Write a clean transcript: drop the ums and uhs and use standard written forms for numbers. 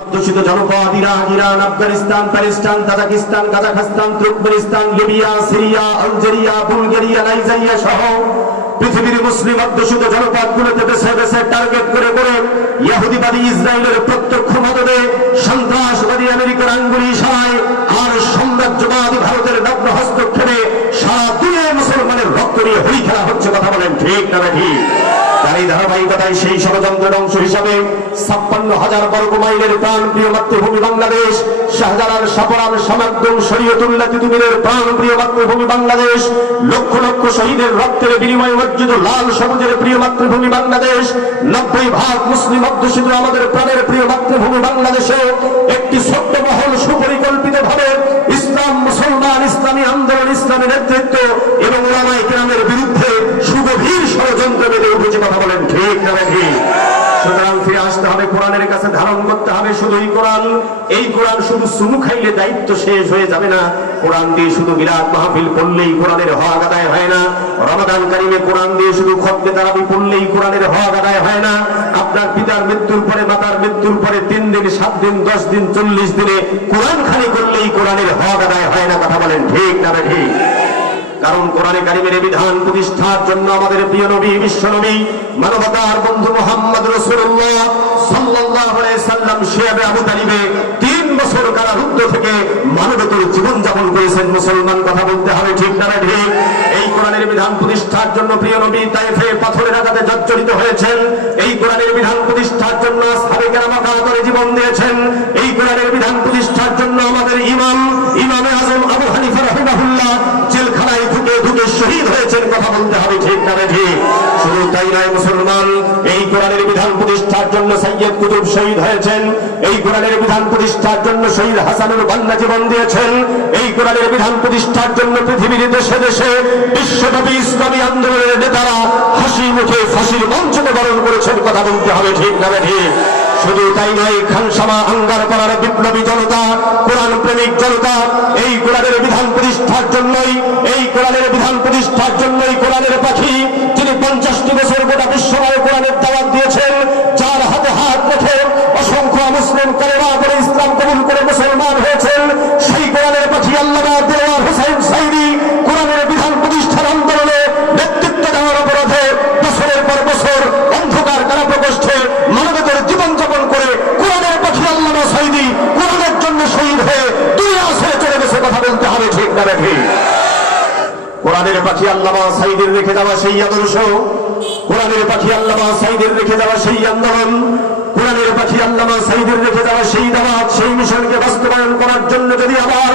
দূষিত জনপদ Iraq, Iran, Afghanistan, Palestine, Tajikistan, Kazakhstan, Turkmenistan, Libya, Syria, Algeria, Bulgaria, Nigeria সহ পৃথিবীর মুসলিম অধ্যুষিত জনপদগুলোতে বেছে বেছে টার্গেট করে করে ইহুদিবাদী ইসরায়েলের প্রত্যক্ষ মদদে সন্ত্রাসবাদী আমেরিকার আঙ্গুলি ইশারায় আর সাম্রাজ্যবাদী ভারতের নগ্ন হস্তক্ষেপে সারা দুনিয়ায় মুসলমানের রক্ত নিয়ে হরি খেলা হচ্ছে। কথা বলেন ঠিক না ঠিক? তার এই ধারাবাহিকতায় সেই ষড়যন্ত্রের অংশ হিসাবে 56,000 বর্গ মাইলের প্রাণপ্রিয় মাতৃভূমি বাংলাদেশ, শাহজালাল, সাপরান, সামাকদুম, শরীয়তুল্লাহ তিতুমিরের প্রাণপ্রিয় মাতৃভূমি বাংলাদেশ, লক্ষ লক্ষ শহীদের রক্তের বিনিময়ে অর্জিত লাল সবুজের প্রিয় মাতৃভূমি বাংলাদেশ, 90% মুসলিম অধ্যুষিত আমাদের প্রাণের প্রিয় মাতৃভূমি বাংলাদেশে একটি ছোট্ট মহল সুপরিকল্পিত ভাবে ইসলাম, মুসলমান, ইসলামী আন্দোলন, ইসলামী নেতৃত্ব এবং ওলামায়ে কেরামের বিরুদ্ধে সুগভীর ষড়যন্ত্র বেঁধে উঠেছে। কথা বলেন ঠিক না ঠিক? সুতরাং ফিরে আসতে হবে, কোরআনের কাছে ধারণ করতে হবে শুধুই কোরআন। এই কোরআন শুধু চুমু খাইলে দায়িত্ব শেষ হয়ে যাবে না। কোরআন দিয়ে শুধু মিলাদ মাহফিল পড়লেই কোরআনের হক আদায় হয় না। রমাদান কারিমে কোরআন দিয়ে শুধু খতমে তারাবি পড়লেই কোরআনের হক আদায় হয় না। আপনার পিতার মৃত্যুর পরে, মাতার মৃত্যুর পরে 3 দিন, 7 দিন, 10 দিন, 40 দিনে কোরআন খালি করলেই কোরআনের হক আদায় হয় না। কথা বলেন ঠিক না ঠিক? কারণ কোরআনে কারিমের বিধান প্রতিষ্ঠার জন্য আমাদের প্রিয় নবী, বিশ্ব নবী, মানবতার বন্ধু মুহাম্মদ রাসূলুল্লাহ সাল্লাল্লাহু আলাইহি সাল্লাম শিয়াবে আবু তালিবে 3 বছর কারারুদ্ধ থেকে মানবতার জীবন যাপন করেছেন মুসলমান। কথা বলতে হবে ঠিক না ঠিক? এই কোরআনের বিধান প্রতিষ্ঠার জন্য প্রিয় নবী তায়েফে পাথরের আঘাতে জর্জরিত হয়েছেন। এই কোরআনের বিধান প্রতিষ্ঠার জন্য আসহাবে কেরাম করে জীবন দিয়েছেন। এই কোরআনের বিধান প্রতিষ্ঠার জন্য আমাদের ইমামে আজম আবু হানিফা রাহিমাহুল্লাহ জেলখানায় ঢুকে শহীদ হয়েছেন। কথা বলতে হবে ঠিক না ঠিক? শুধু তাই নয় মুসলমান, এই কোরআনের বিধান প্রতিষ্ঠার জন্য সৈয়দ কুতুব শহীদ হয়েছেন। এই কোরআনের বিধান প্রতিষ্ঠার জন্য শহীদ হাসানুল বান্না জীবন দিয়েছেন। এই কোরআনের বিধান প্রতিষ্ঠার জন্য পৃথিবীর দেশে দেশে বিশ্বব্যাপী ইসলামী আন্দোলনের নেতারা হাসি মুখে ফাঁসির মঞ্চকে বরণ করেছেন। কথা বলতে হবে ঠিক না ঠিক? শুধু তাই নয়, খানসামা আঙ্গার করার বিপ্লবী জনতা, কোরআন প্রেমিক জনতা এই কোরআনের বিধান প্রতিষ্ঠার জন্যই, এই কোরআনের বিধান প্রতিষ্ঠার জন্যই কোরআনের পাখি যিনি 50টি বছর গোটা বিশ্বময় কোরআনের দাওয়াত দিয়েছেন, যার হাতে হাত রেখে অসংখ্য মুসলিম কালেমা করে ইসলাম কবুল করে মুসলমান হয়েছেন, সেই কোরআনের পাখি আল্লামা দেওয়ার হোসেন সাইদি কোরআনের বিধান প্রতিষ্ঠার আন্দোলনে নেতৃত্ব দেওয়ার অপরাধে বছরের পর বছর অন্ধকার কারাপ্রকোষ্ঠে মানবতার জীবন যাপন করে কোরআনের পাখি আল্লামা সাইদি কোরআনের জন্য শহীদ হয়ে দুনিয়া ছেড়ে চলে গেছে। কথা বলতে হবে ঠিক না ঠিক? কোরআনের পাখি আল্লামা সাইদির রেখে যাওয়া সেই আদর্শ, কোরআনের পাখি আল্লামা সাইদির রেখে যাওয়া সেই আন্দোলন, কোরআনের পাখি আল্লামা সাইদির রেখে যাওয়া সেই দাওয়াত, সেই মিশনকে বাস্তবায়ন করার জন্য যদি আবার